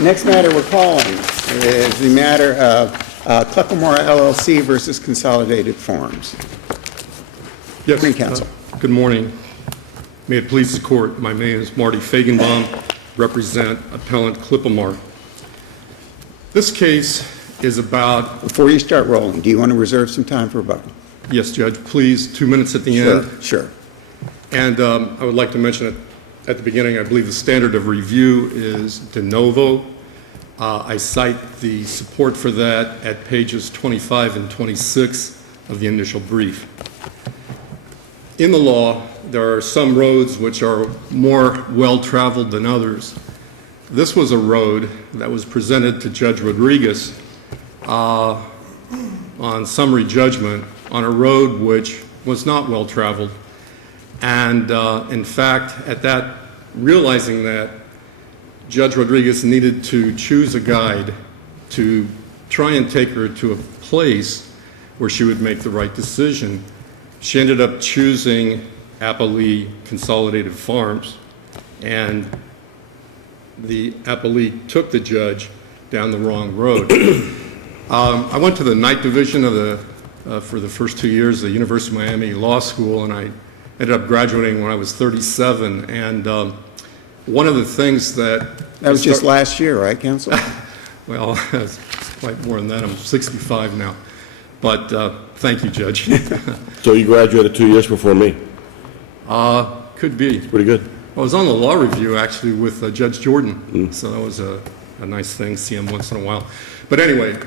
Next matter we're calling is the matter of Clippermore LLC versus Consolidated Farms. Yes. Morning, Counsel. Good morning. May it please the Court, my name is Marty Fagenbaum, represent Appellant Clippermore. This case is about... Before you start rolling, do you want to reserve some time for rebuttal? Yes, Judge, please, 2 minutes at the end. Sure. And I would like to mention at the beginning, I believe the standard of review is de novo. I cite the support for that at pages 25 and 26 of the initial brief. In the law, there are some roads which are more well-traveled than others. This was a road that was presented to Judge Rodriguez on summary judgment on a road which was not well-traveled. And in fact, realizing that, Judge Rodriguez needed to choose a guide to try and take her to a place where she would make the right decision. She ended up choosing Appalachia Consolidated Farms, and the Appalachia took the judge down the wrong road. I went to the night division for the first 2 years of the University of Miami Law School, and I ended up graduating when I was 37. And one of the things that was just last year, right, Counsel? Well, it's quite more than that. I'm 65 now. But thank you, Judge. So you graduated 2 years before me? Could be. Pretty good. I was on the law review, actually, with Judge Jordan. So that was a nice thing, see him once in a while. But anyway,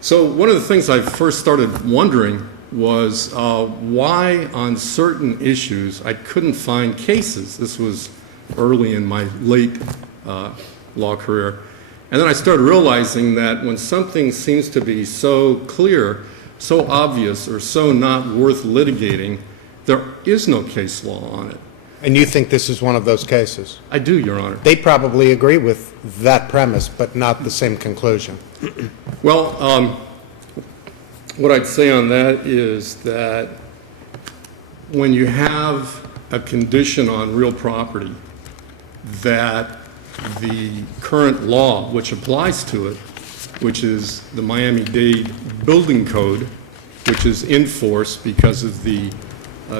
so one of the things I first started wondering was why on certain issues I couldn't find cases. This was early in my late law career. And then I started realizing that when something seems to be so clear, so obvious, or so not worth litigating, there is no case law on it. And you think this is one of those cases? I do, Your Honor. They probably agree with that premise, but not the same conclusion. Well, what I'd say on that is that when you have a condition on real property that the current law, which applies to it, which is the MiamiDade Building Code, which is in force because of the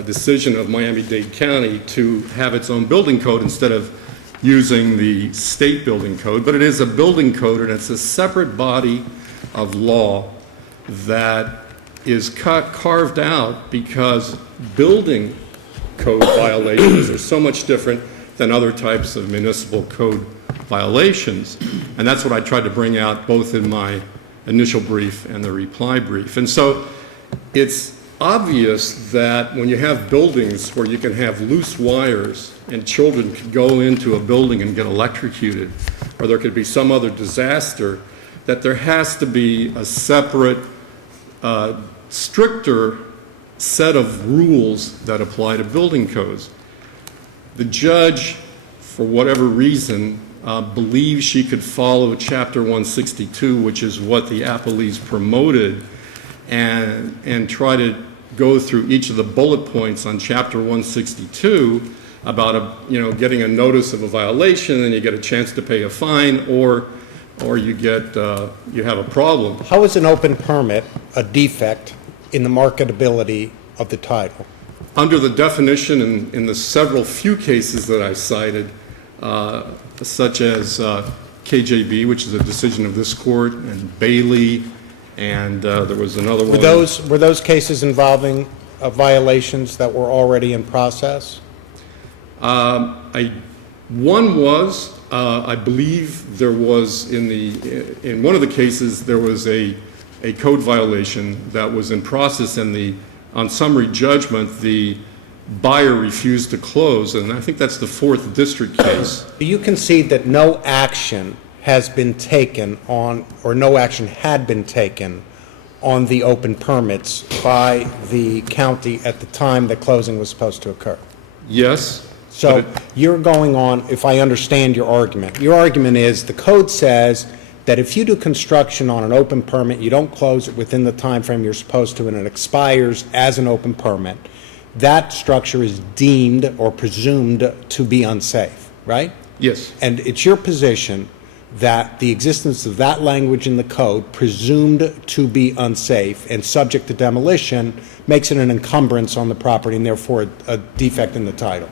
decision of Miami-Dade County to have its own building code instead of using the state building code, but it is a building code, and it's a separate body of law that is carved out because building code violations are so much different than other types of municipal code violations. And that's what I tried to bring out both in my initial brief and the reply brief. And so it's obvious that when you have buildings where you can have loose wires and children could go into a building and get electrocuted, or there could be some other disaster, that there has to be a separate, stricter set of rules that apply to building codes. The judge, for whatever reason, believes she could follow Chapter 162, which is what the Appellees promoted, and try to go through each of the bullet points on Chapter 162 about getting a notice of a violation, and you get a chance to pay a fine, or you have a problem. How is an open permit a defect in the marketability of the title? Under the definition in the few cases that I cited, such as KJB, which is a decision of this court, and Bailey, and there was another one. Were those cases involving violations that were already in process? One was, I believe there was in one of the cases there was a code violation that was in process, and on summary judgment the buyer refused to close, and I think that's the 4th District case. Do you concede that no action has been taken on, or no action had been taken on the open permits by the county at the time that closing was supposed to occur? Yes. So you're going on, if I understand your argument is the code says that if you do construction on an open permit, you don't close it within the time frame you're supposed to, and it expires as an open permit, that structure is deemed or presumed to be unsafe, right? Yes. And it's your position that the existence of that language in the code, presumed to be unsafe and subject to demolition, makes it an encumbrance on the property and therefore a defect in the title.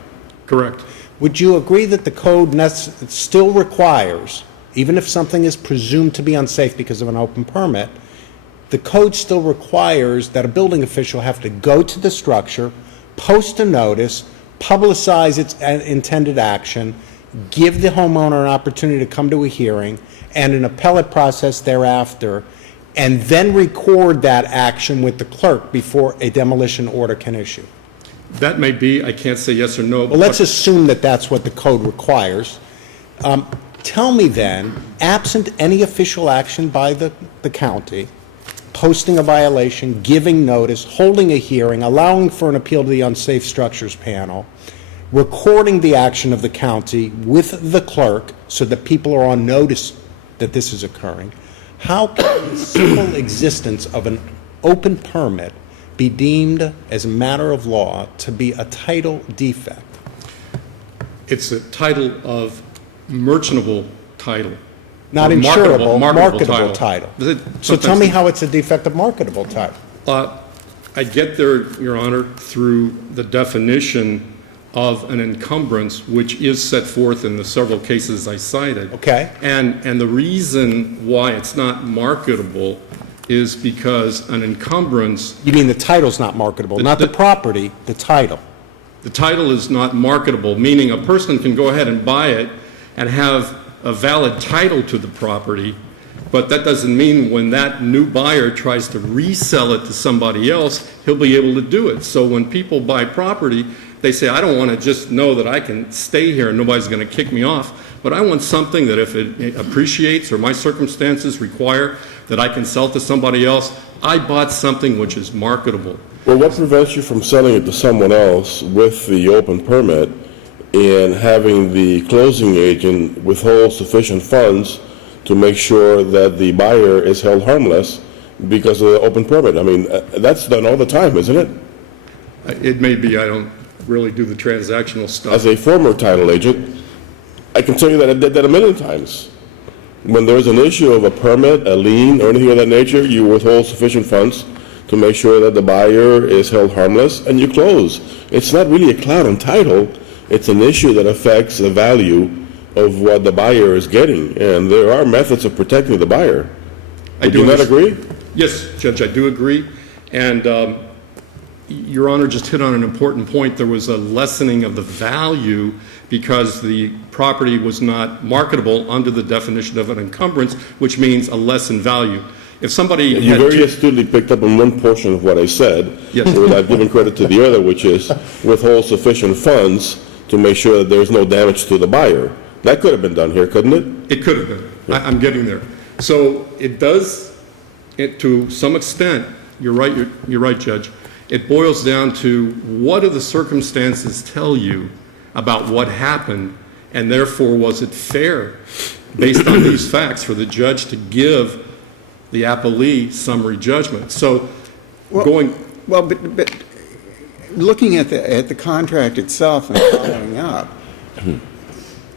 Correct. Would you agree that the code still requires, even if something is presumed to be unsafe because of an open permit, the code still requires that a building official have to go to the structure, post a notice, publicize its intended action, give the homeowner an opportunity to come to a hearing, and an appellate process thereafter, and then record that action with the clerk before a demolition order can issue? That may be. I can't say yes or no. Well, let's assume that that's what the code requires. Tell me then, absent any official action by the county, posting a violation, giving notice, holding a hearing, allowing for an appeal to the Unsafe Structures Panel, recording the action of the county with the clerk so that people are on notice that this is occurring, how can the simple existence of an open permit be deemed as a matter of law to be a title defect? It's a title of merchantable title. Not Or insurable, marketable title. title. So tell me how it's a defect of marketable title. I get there, Your Honor, through the definition of an encumbrance, which is set forth in the several cases I cited. Okay. And the reason why it's not marketable is because an encumbrance, You mean the title's not marketable, not the property, the title. the title is not marketable, meaning a person can go ahead and buy it and have a valid title to the property, but that doesn't mean when that new buyer tries to resell it to somebody else, he'll be able to do it. So when people buy property, they say, I don't want to just know that I can stay here and nobody's going to kick me off, but I want something that if it appreciates or my circumstances require that I can sell to somebody else, I bought something which is marketable. Well, what prevents you from selling it to someone else with the open permit and having the closing agent withhold sufficient funds to make sure that the buyer is held harmless because of the open permit? I mean, that's done all the time, isn't it? It may be, I don't really do the transactional stuff. As a former title agent, I can tell you that I did that a million times. When there's an issue of a permit, a lien, or anything of that nature, you withhold sufficient funds to make sure that the buyer is held harmless, and you close. It's not really a cloud on title. It's an issue that affects the value of what the buyer is getting, and there are methods of protecting the buyer. I Do you not agree? Yes, Judge, I do agree. And Your Honor just hit on an important point. There was a lessening of the value because the property was not marketable under the definition of an encumbrance, which means a less in value. If somebody You had very astutely picked up on one portion of what I said, Yes. without giving credit to the other, which is withhold sufficient funds to make sure that there's no damage to the buyer. That could have been done here, couldn't it? It could have been. I'm getting there. So it does, to some extent, you're right, Judge. It boils down to what do the circumstances tell you about what happened, and therefore was it fair, based on these facts, for the judge to give the appellee summary judgment? So But looking at the contract itself and following up,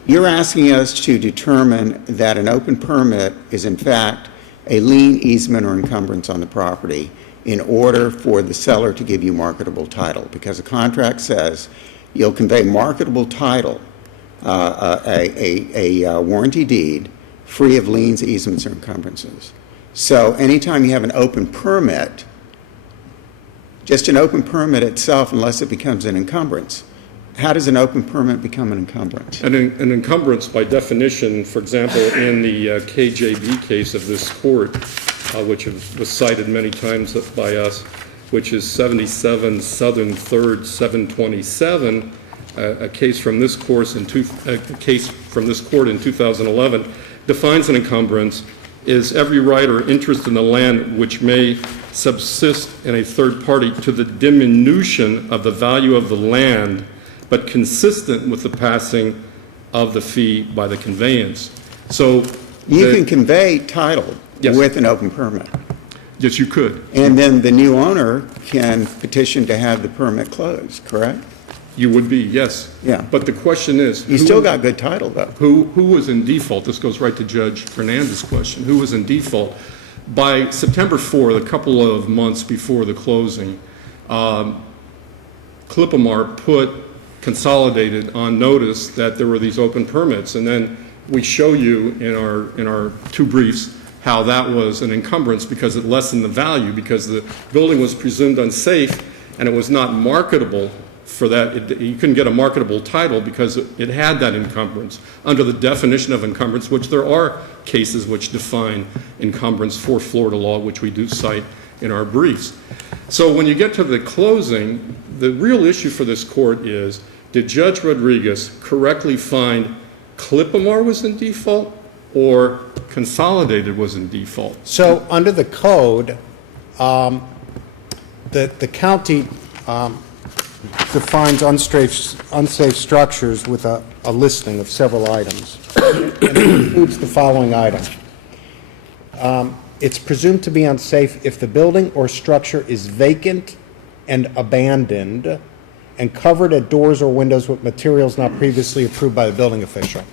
you're asking us to determine that an open permit is in fact a lien, easement, or encumbrance on the property in order for the seller to give you marketable title, because the contract says you'll convey marketable title, a warranty deed, free of liens, easements, or encumbrances. So anytime you have an open permit, just an open permit itself, unless it becomes an encumbrance, how does an open permit become an encumbrance? An encumbrance, by definition, for example, in the KJB case of this court, which was cited many times by us, which is 77 Southern 3rd 727, a case from this court in 2011, defines an encumbrance is every right or interest in the land which may subsist in a third party to the diminution of the value of the land, but consistent with the passing of the fee by the conveyance. So You can convey title Yes. with an open permit. yes, you could. And then the new owner can petition to have the permit closed, correct? You would be, yes. Yeah. But the question is. You still got good title, though. Who was in default? This goes right to Judge Fernandez's question. Who was in default? By September 4th, a couple of months before the closing, Clipamar put Consolidated on notice that there were these open permits. And then we show you in our two briefs how that was an encumbrance because it lessened the value because the building was presumed unsafe and it was not marketable for that. You couldn't get a marketable title because it had that encumbrance under the definition of encumbrance, which there are cases which define encumbrance for Florida law, which we do cite in our briefs. So when you get to the closing, the real issue for this court is, did Judge Rodriguez correctly find Clipamar was in default or Consolidated was in default? So under the code, the county defines unsafe structures with a listing of several items. And it includes the following item. It's presumed to be unsafe if the building or structure is vacant and abandoned and covered at doors or windows with materials not previously approved by the building official.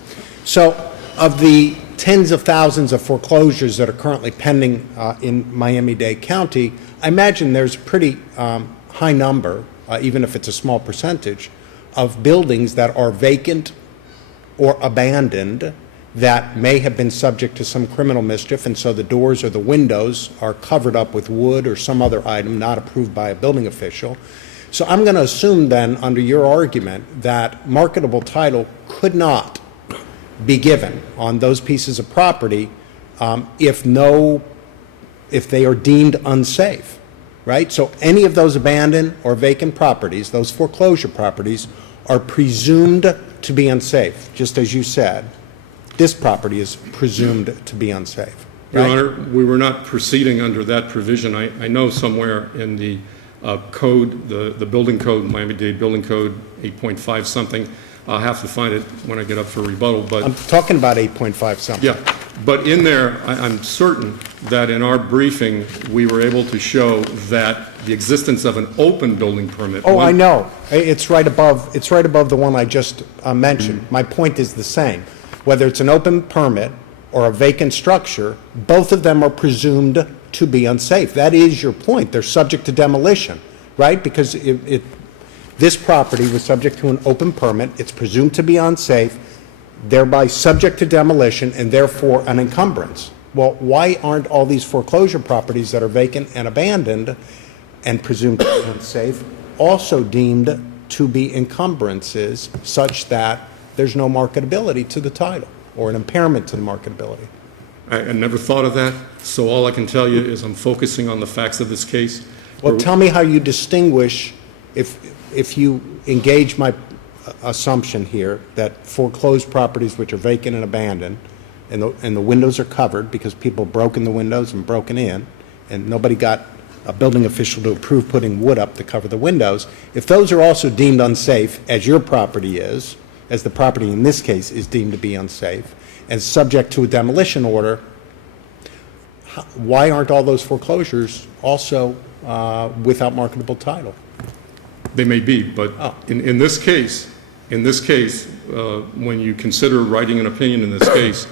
So of the tens of thousands of foreclosures that are currently pending in Miami-Dade County, I imagine there's a pretty high number, even if it's a small percentage, of buildings that are vacant or abandoned that may have been subject to some criminal mischief, and so the doors or the windows are covered up with wood or some other item not approved by a building official. So I'm going to assume then, under your argument, that marketable title could not be given on those pieces of property if they are deemed unsafe, right? So any of those abandoned or vacant properties, those foreclosure properties, are presumed to be unsafe, just as you said. This property is presumed to be unsafe. Your Right? Honor, we were not proceeding under that provision. I know somewhere in the code, the building code, Miami-Dade Building Code 8.5 something, I'll have to find it when I get up for rebuttal, but. I'm talking about 8.5 something. Yeah, but in there, I'm certain that in our briefing, we were able to show that the existence of an open building permit. Oh, I know. It's right above the one I just mentioned. My point is the same. Whether it's an open permit or a vacant structure, both of them are presumed to be unsafe. That is your point. They're subject to demolition, right? Because this property was subject to an open permit. It's presumed to be unsafe, thereby subject to demolition and therefore an encumbrance. Well, why aren't all these foreclosure properties that are vacant and abandoned and presumed to be unsafe also deemed to be encumbrances such that there's no marketability to the title or an impairment to the marketability? I never thought of that, so all I can tell you is I'm focusing on the facts of this case. Well, tell me how you distinguish, if you engage my assumption here, that foreclosed properties which are vacant and abandoned, and the windows are covered because people broke in the windows and broken in, and nobody got a building official to approve putting wood up to cover the windows, if those are also deemed unsafe, as your property is, as the property in this case is deemed to be unsafe, and subject to a demolition order, why aren't all those foreclosures also without marketable title? They may be, but in this case, when you consider writing an opinion in this case,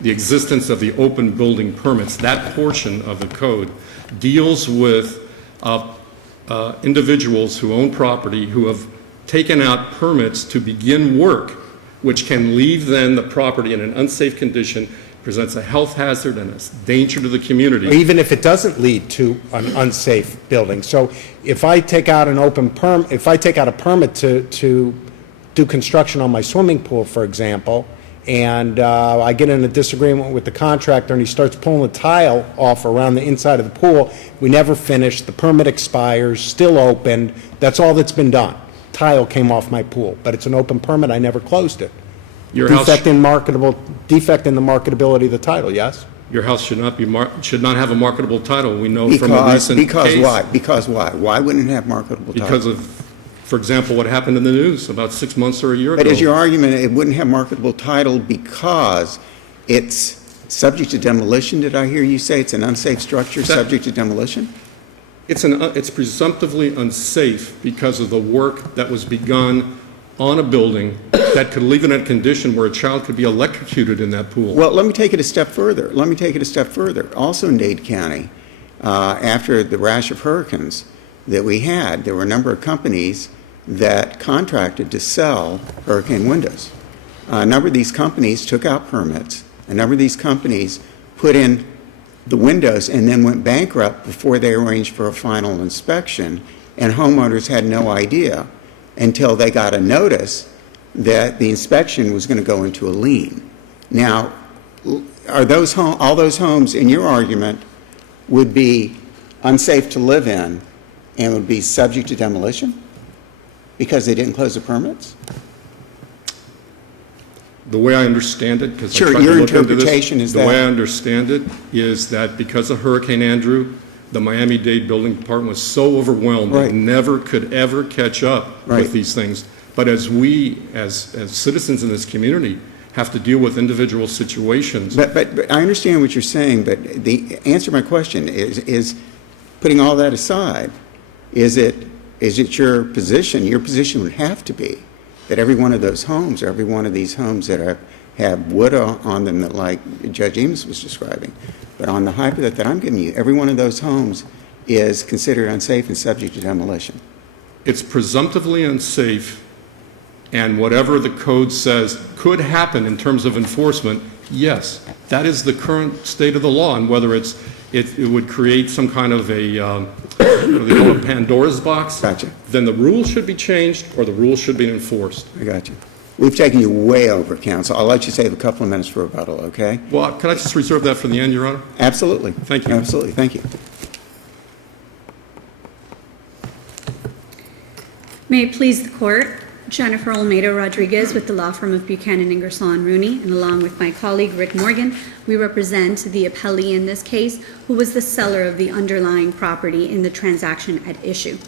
the existence of the open building permits, that portion of the code deals with individuals who own property who have taken out permits to begin work, which can leave then the property in an unsafe condition, presents a health hazard and a danger to the community. Even if it doesn't lead to an unsafe building. So if I take out a permit to do construction on my swimming pool, for example, and I get in a disagreement with the contractor and he starts pulling the tile off around the inside of the pool, we never finish, the permit expires, still open, that's all that's been done. Tile came off my pool, but it's an open permit, I never closed it. Defect in the marketability of the title, yes? Your house should not have a marketable title. We know from a recent case. Because why? Why wouldn't it have marketable title? Because of, for example, what happened in the news about 6 months or a year ago. But is your argument it wouldn't have marketable title because it's subject to demolition? Did I hear you say it's an unsafe structure subject to demolition? It's presumptively unsafe because of the work that was begun on a building that could leave it in a condition where a child could be electrocuted in that pool. Well, let me take it a step further. Also in Dade County, after the rash of hurricanes that we had, there were a number of companies that contracted to sell hurricane windows. A number of these companies took out permits. A number of these companies put in the windows and then went bankrupt before they arranged for a final inspection, and homeowners had no idea until they got a notice that the inspection was going to go into a lien. Now, are all those homes, in your argument, would be unsafe to live in and would be subject to demolition because they didn't close the permits? The way I understand it, because Sure, I tried your to look into interpretation this, is the that- way I understand it is that because of Hurricane Andrew, the Miami-Dade Building Department was so overwhelmed, Right. it never could ever catch up Right. with these things. But as we, as citizens in this community, have to deal with individual situations. But I understand what you're saying, but the answer to my question is putting all that aside, is it your position would have to be that every one of those homes, or every one of these homes that have wood on them that, like Judge Eames was describing, but on the hypothesis that I'm giving you, every one of those homes is considered unsafe and subject to demolition. It's presumptively unsafe, and whatever the code says could happen in terms of enforcement, yes, that is the current state of the law, and whether it would create some kind of a, what do they call it, Pandora's box? Gotcha. Then the rules should be changed, or the rules should be enforced. I got you. We've taken you way over, counsel. I'll let you save a couple of minutes for rebuttal, okay? Well, can I just reserve that for the end, Your Honor? Absolutely. Thank you. Absolutely. Thank you. May it please the Court, Jennifer Olmedo Rodriguez with the law firm of Buchanan, Ingersoll & Rooney, and along with my colleague Rick Morgan, we represent the appellee in this case, who was the seller of the underlying property in the transaction at issue.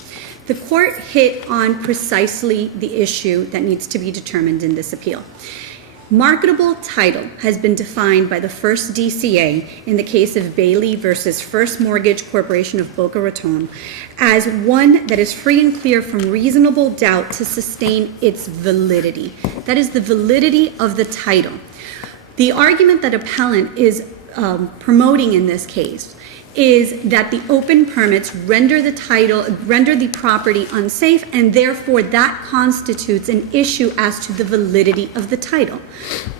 The Court hit on precisely the issue that needs to be determined in this appeal. Marketable title has been defined by the first DCA in the case of Bailey versus First Mortgage Corporation of Boca Raton as one that is free and clear from reasonable doubt to sustain its validity. That is the validity of the title. The argument that appellant is promoting in this case is that the open permits render the property unsafe, and therefore that constitutes an issue as to the validity of the title.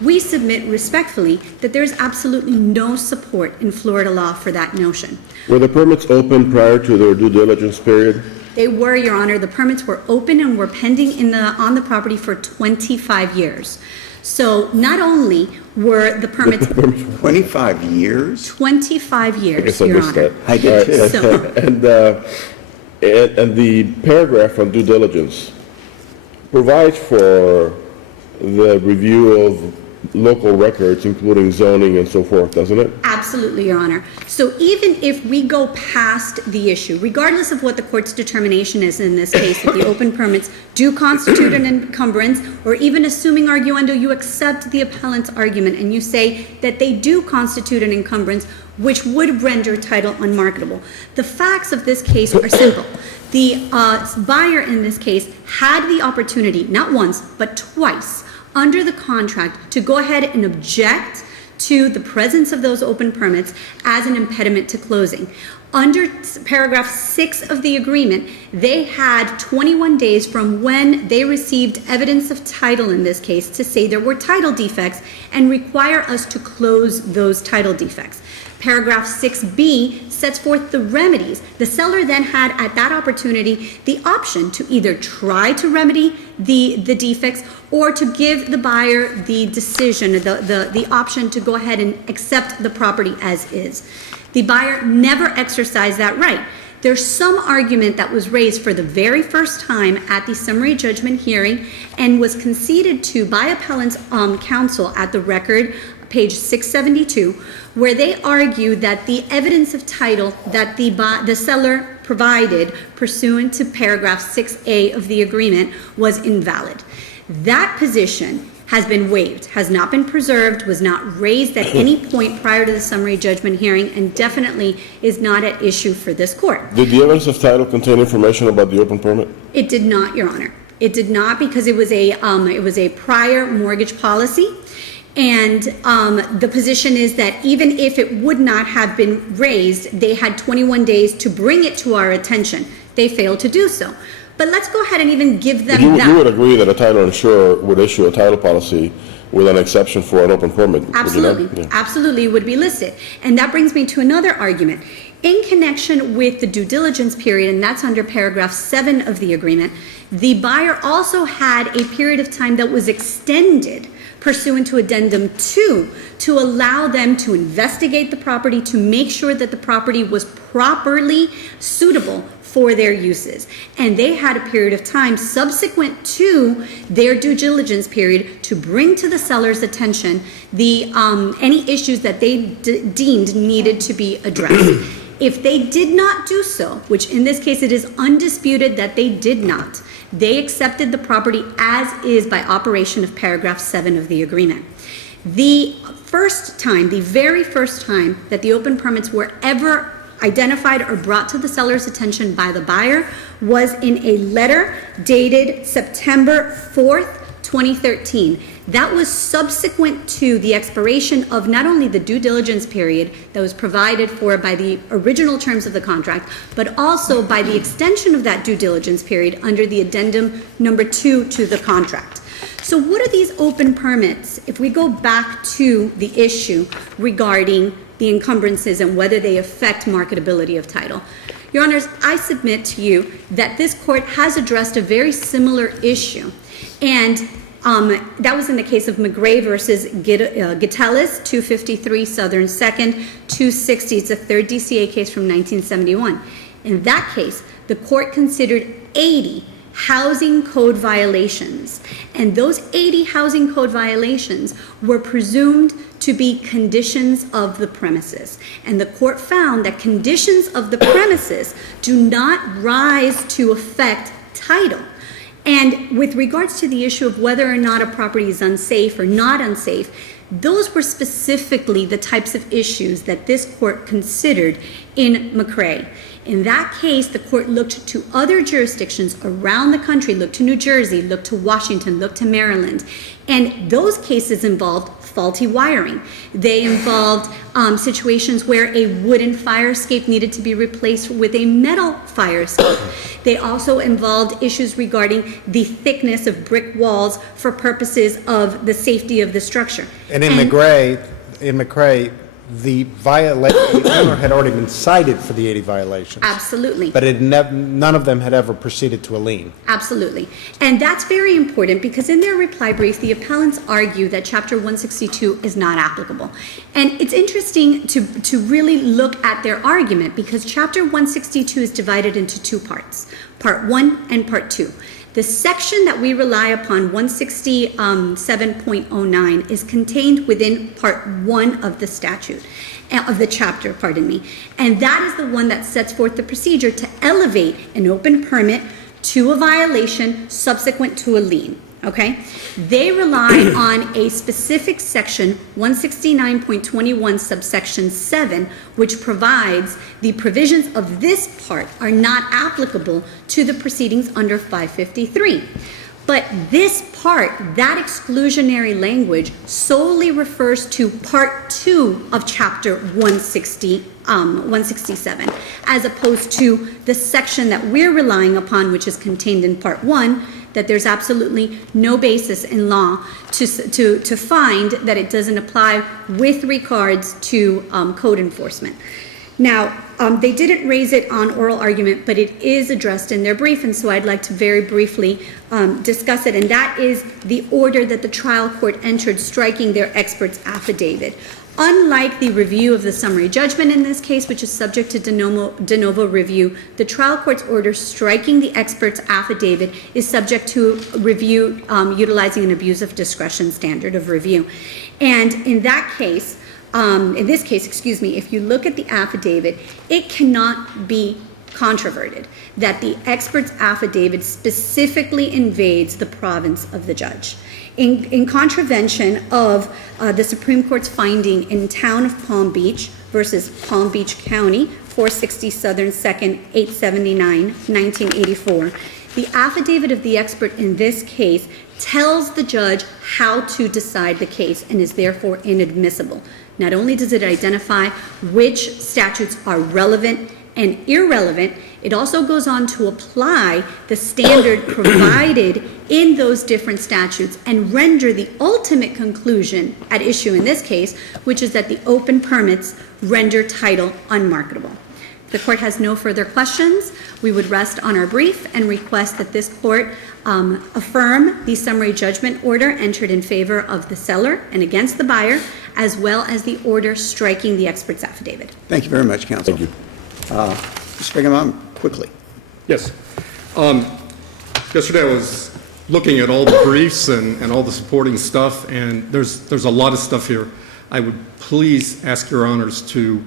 We submit respectfully that there is absolutely no support in Florida law for that notion. Were the permits open prior to their due diligence period? They were, Your Honor. The permits were open and were pending on the property for 25 years. So not only were the permits 25 years? 25 I years, guess I Your missed Honor. that. I did too. So, And the paragraph on due diligence provides for the review of local records, including zoning and so forth, doesn't it? absolutely, Your Honor. So even if we go past the issue, regardless of what the court's determination is in this case, that the open permits do constitute an encumbrance, or even assuming arguendo, you accept the appellant's argument and you say that they do constitute an encumbrance, which would render title unmarketable. The facts of this case are simple. The buyer in this case had the opportunity, not once, but twice, under the contract to go ahead and object to the presence of those open permits as an impediment to closing. Under paragraph 6 of the agreement, they had 21 days from when they received evidence of title in this case to say there were title defects and require us to close those title defects. Paragraph 6B sets forth the remedies. The seller then had at that opportunity the option to either try to remedy the defects or to give the buyer the decision, the option to go ahead and accept the property as is. The buyer never exercised that right. There's some argument that was raised for the very first time at the summary judgment hearing and was conceded to by appellant's counsel at the record, page 672, where they argue that the evidence of title that the seller provided pursuant to paragraph 6A of the agreement was invalid. That position has been waived, has not been preserved, was not raised at any point prior to the summary judgment hearing, and definitely is not at issue for this court. Did the evidence of title contain information about the open permit? It did not, Your Honor. It did not, because it was a prior mortgage policy. And the position is that even if it would not have been raised, they had 21 days to bring it to our attention. They failed to do so. But let's go ahead and even give them that. You would agree that a title insurer would issue a title policy with an exception for an open permit? Absolutely. Would you not? Yeah. Absolutely would be listed. And that brings me to another argument. In connection with the due diligence period, and that's under paragraph 7 of the agreement, the buyer also had a period of time that was extended pursuant to addendum 2 to allow them to investigate the property, to make sure that the property was properly suitable for their uses. And they had a period of time subsequent to their due diligence period to bring to the seller's attention the any issues that they deemed needed to be addressed. If they did not do so, which in this case it is undisputed that they did not, they accepted the property as is by operation of paragraph 7 of the agreement. The very first time that the open permits were ever identified or brought to the seller's attention by the buyer was in a letter dated September 4th, 2013. That was subsequent to the expiration of not only the due diligence period that was provided for by the original terms of the contract, but also by the extension of that due diligence period under the addendum number 2 to the contract. So what are these open permits? If we go back to the issue regarding the encumbrances and whether they affect marketability of title. Your Honors, I submit to you that this court has addressed a very similar issue, and that was in the case of McGray versus Gitellis, 253 Southern 2nd, 260. It's a third DCA case from 1971. In that case, the court considered 80 housing code violations, and those 80 housing code violations were presumed to be conditions of the premises. And the court found that conditions of the premises do not rise to affect title. And with regards to the issue of whether or not a property is unsafe or not unsafe, those were specifically the types of issues that this court considered in McCrae. In that case, the court looked to other jurisdictions around the country, looked to New Jersey, looked to Washington, looked to Maryland, and those cases involved faulty wiring. They involved situations where a wooden fire escape needed to be replaced with a metal fire escape. They also involved issues regarding the thickness of brick walls for purposes of the safety of the structure. And in McCrae, the owner had already been cited for the 80 violations. Absolutely. But none of them had ever proceeded to a lien. Absolutely. And that's very important because in their reply brief, the appellants argue that Chapter 162 is not applicable. And it's interesting to really look at their argument because Chapter 162 is divided into two parts, Part 1 and Part 2. The section that we rely upon, 167.09, is contained within Part 1 of the statute, of the chapter, pardon me. And that is the one that sets forth the procedure to elevate an open permit to a violation subsequent to a lien. Okay? They rely on a specific section, 169.21 subsection 7, which provides the provisions of this part are not applicable to the proceedings under 553. But this part, that exclusionary language, solely refers to Part 2 of Chapter 167, as opposed to the section that we're relying upon, which is contained in Part 1, that there's absolutely no basis in law to find that it doesn't apply with regards to code enforcement. Now, they didn't raise it on oral argument, but it is addressed in their brief, and so I'd like to very briefly discuss it, and that is the order that the trial court entered striking their expert's affidavit. Unlike the review of the summary judgment in this case, which is subject to de novo review, the trial court's order striking the expert's affidavit is subject to review utilizing an abuse of discretion standard of review. And in that case, in this case, if you look at the affidavit, it cannot be controverted that the expert's affidavit specifically invades the province of the judge. in contravention of the Supreme Court's finding in Town of Palm Beach versus Palm Beach County, 460 Southern 2nd, 879, 1984. The affidavit of the expert in this case tells the judge how to decide the case and is therefore inadmissible. Not only does it identify which statutes are relevant and irrelevant, it also goes on to apply the standard provided in those different statutes and render the ultimate conclusion at issue in this case, which is that the open permits render title unmarketable. If the court has no further questions, we would rest on our brief and request that this court affirm the summary judgment order entered in favor of the seller and against the buyer, as well as the order striking the expert's affidavit. Thank you very much, counsel. Thank you. Mr. Bingham, quickly. Yes. Yesterday I was looking at all the briefs and all the supporting stuff, and there's a lot of stuff here. I would please ask your honors to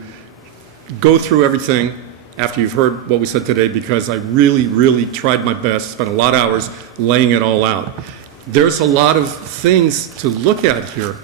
go through everything after you've heard what we said today, because I really, really tried my best, spent a lot of hours laying it all out. There's a lot of things to look at here.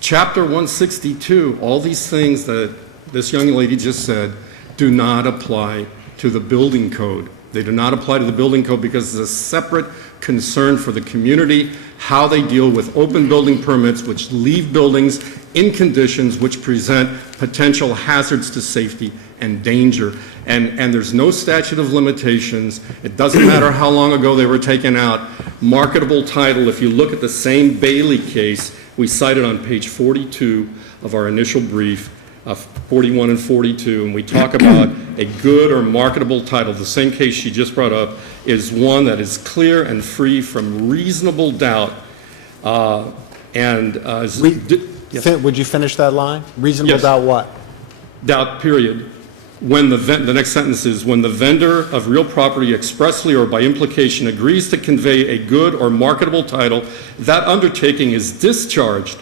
Chapter 162, all these things that this young lady just said do not apply to the building code. They do not apply to the building code because it's a separate concern for the community, how they deal with open building permits which leave buildings in conditions which present potential hazards to safety and danger. And there's no statute of limitations. It doesn't matter how long ago they were taken out. Marketable title, if you look at the same Bailey case, we cited on page 42 of our initial brief, 41 and 42, and we talk about a good or marketable title. The same case she just brought up is one that is clear and free from reasonable doubt. Would you finish that line? Reasonable Yes. doubt what? Doubt, period. When the next sentence is, when the vendor of real property expressly or by implication agrees to convey a good or marketable title, that undertaking is discharged,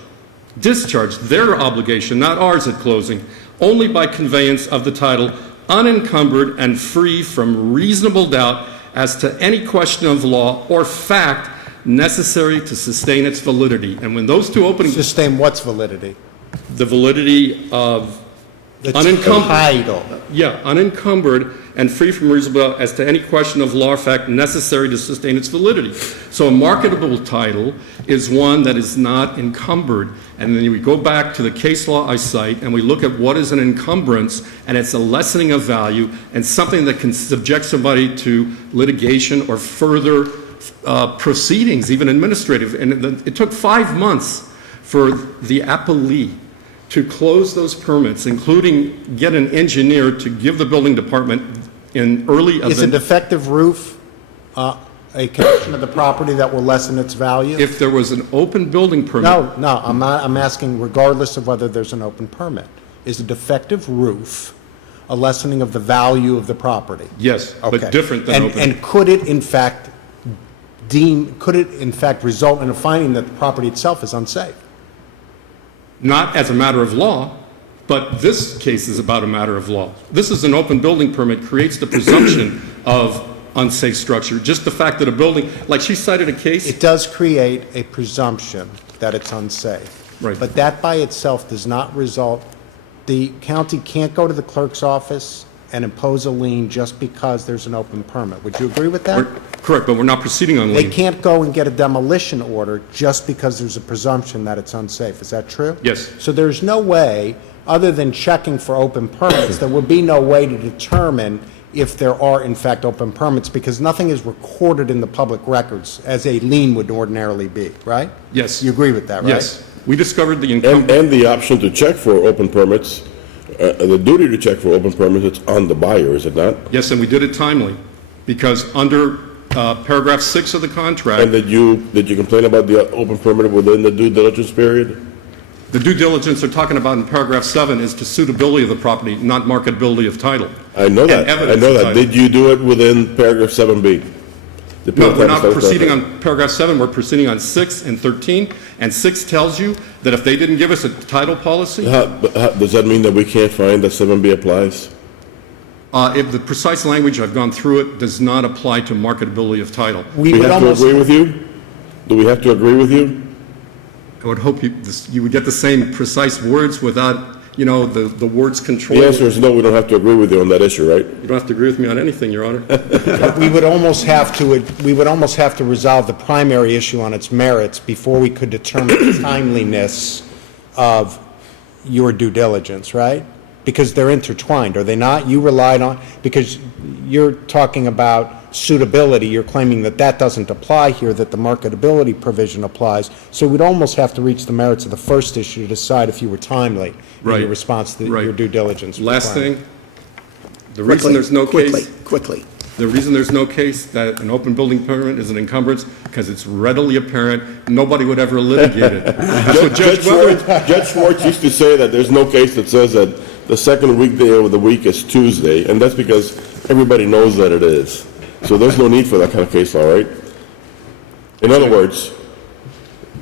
their obligation, not ours at closing, only by conveyance of the title unencumbered and free from reasonable doubt as to any question of law or fact necessary to sustain its validity. And when those two openings, Sustain what's validity? the validity of The unencumbered. title. Yeah, unencumbered and free from reasonable doubt as to any question of law or fact necessary to sustain its validity. So a marketable title is one that is not encumbered. And then we go back to the case law I cite and we look at what is an encumbrance, and it's a lessening of value and something that can subject somebody to litigation or further proceedings, even administrative. And it took 5 months for the appellee to close those permits, including get an engineer to give the building department in early Is a defective roof a condition of the property that will lessen its value? if there was an open building permit. No, I'm asking regardless of whether there's an open permit. Is a defective roof a lessening of the value of the property? Yes, Okay. but different than open. And could it in fact result in a finding that the property itself is unsafe? Not as a matter of law, but this case is about a matter of law. This is an open building permit, creates the presumption of unsafe structure. Just the fact that a building, like she cited a case. It does create a presumption that it's unsafe. Right. But that by itself does not result, the county can't go to the clerk's office and impose a lien just because there's an open permit. Would you agree with that? Correct, but we're not proceeding on They lien. can't go and get a demolition order just because there's a presumption that it's unsafe. Is that true? Yes. So there's no way, other than checking for open permits, there would be no way to determine if there are in fact open permits, because nothing is recorded in the public records as a lien would ordinarily be, right? Yes. You agree with that, right? Yes. We discovered the encumbrance. And the option to check for open permits, the duty to check for open permits, it's on the buyer, is it not? Yes, and we did it timely, because under paragraph 6 of the contract. And did you complain about the open permit within the due diligence period? The due diligence they're talking about in paragraph 7 is to suitability of the property, not marketability of title. I know And that. I evidence know of that. title. Did you do it within paragraph 7B? No, we're not proceeding on paragraph 7, we're proceeding on 6 and 13, and 6 tells you that if they didn't give us a title policy, Does that mean that we can't find that 7B applies? if the precise language, I've gone through it, does not apply to marketability of title. We We would have to almost, agree with you? Do we have to agree with you? I would hope you would get the same precise words without, the words control. The answer is no, we don't have to agree with you on that issue, right? You don't have to agree with me on anything, Your Honor. We would almost have to resolve the primary issue on its merits before we could determine the timeliness of your due diligence, right? Because they're intertwined, are they not? You relied on, because you're talking about suitability, you're claiming that that doesn't apply here, that the marketability provision applies. So we'd almost have to reach the merits of the first issue to decide if you were timely in Right. your response to Right. your due diligence Last requirement. thing, the reason there's no case. Quickly. The reason there's no case that an open building permit is an encumbrance, because it's readily apparent, nobody would ever litigate it. That's what Judge Schwartz used to say that there's no case that says that the second weekday of the week is Tuesday, and that's because everybody knows that it is. So there's no need for that kind of case law, right? In other words,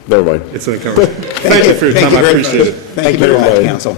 never mind. It's an encumbrance. Thank you for your time, I appreciate it. Thank you very much, counsel.